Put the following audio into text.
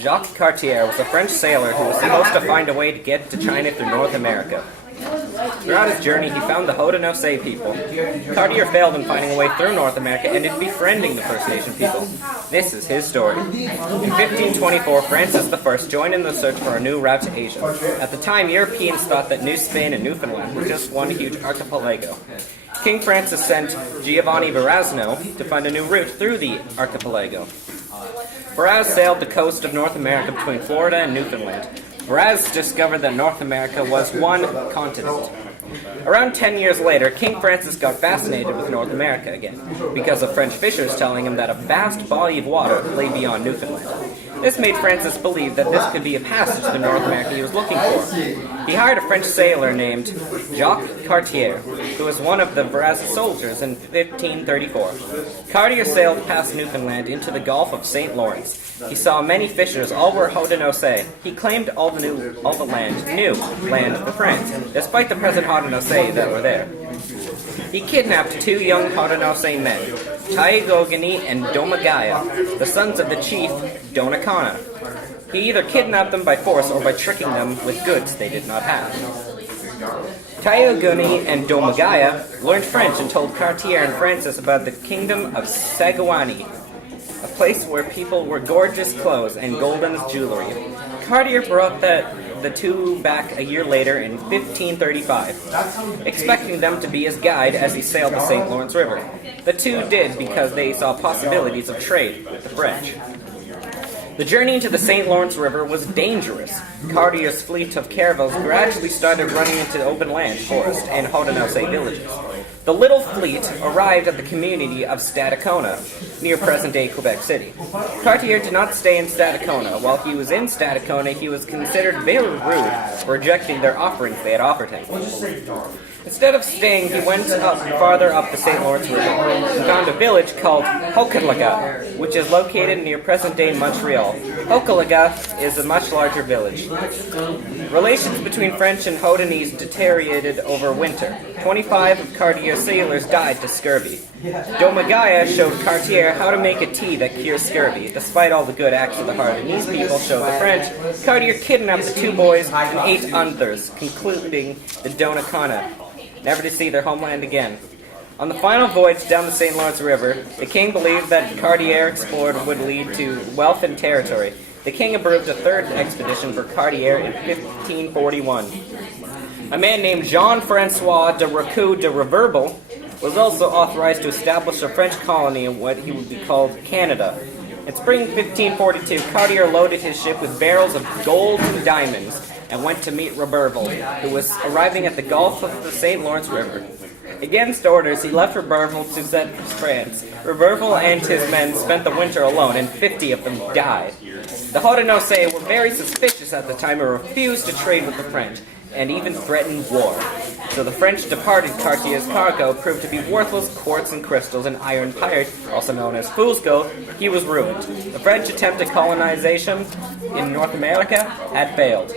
Jacques Cartier was a French sailor who was supposed to find a way to get to China through North America. Throughout his journey, he found the Haudenosaunee people. Cartier failed in finding a way through North America and in befriending the First Nation people. This is his story. In 1524, Francis I joined in the search for a new route to Asia. At the time, Europeans thought that New Spain and Newfoundland were just one huge archipelago. King Francis sent Giovanni Verrazano to find a new route through the archipelago. Verraz sailed the coast of North America between Florida and Newfoundland. Verraz discovered that North America was one continent. Around 10 years later, King Francis got fascinated with North America again, because of French fishers telling him that a vast body of water lay beyond Newfoundland. This made Francis believe that this could be a passage to North America he was looking for. He hired a French sailor named Jacques Cartier, who was one of the Verraz soldiers in 1534. Cartier sailed past Newfoundland into the Gulf of St. Lawrence. He saw many fishers, all were Haudenosaunee. He claimed all the land for France, despite the present Haudenosaunee that were there. He kidnapped two young Haudenosaunee men, Taigogani and Domagaya, the sons of the chief Donnacona. He either kidnapped them by force or by tricking them with goods they did not have. Taigogani and Domagaya learned French and told Cartier and Francis about the kingdom of Sagawani, a place where people wore gorgeous clothes and golden jewelry. Cartier brought the two back a year later in 1535, expecting them to be his guide as he sailed the St. Lawrence River. The two did because they saw possibilities of trade with the French. The journey into the St. Lawrence River was dangerous. Cartier's fleet of caravels gradually started running into open land, forest, and Haudenosaunee villages. The little fleet arrived at the community of Stadacona, near present-day Quebec City. Cartier did not stay in Stadacona. While he was in Stadacona, he was considered very rude for rejecting their offerings they had offered him. Instead of staying, he went farther up the St. Lawrence River and found a village called Hochelaga, which is located near present-day Montreal. Hochelaga is a much larger village. Relations between French and Haudenosaunee deteriorated over winter. 25 of Cartier's sailors died to scurvy. Domagaya showed Cartier how to make a tea that cures scurvy. Despite all the good acts of the Haudenosaunee people showed the French, Cartier kidnapped the two boys and 8 others, concluding the Donnacona, never to see their homeland again. On the final voyage down the St. Lawrence River, the king believed that Cartier explored would lead to wealth and territory. The king approved a third expedition for Cartier in 1541. A man named Jean-François de Recou de Reverbel was also authorized to establish a French colony in what he would be called Canada. In spring 1542, Cartier loaded his ship with barrels of gold and diamonds and went to meet Reverbel, who was arriving at the Gulf of the St. Lawrence River. Against orders, he left Reverbel to set for France. Reverbel and his men spent the winter alone, and 50 of them died. The Haudenosaunee were very suspicious at the time and refused to trade with the French, and even threatened war. So the French departed Cartier's cargo proved to be worthless quartz and crystals, and iron pirate, also known as fool's gold. He was ruined. The French attempt at colonization in North America had failed.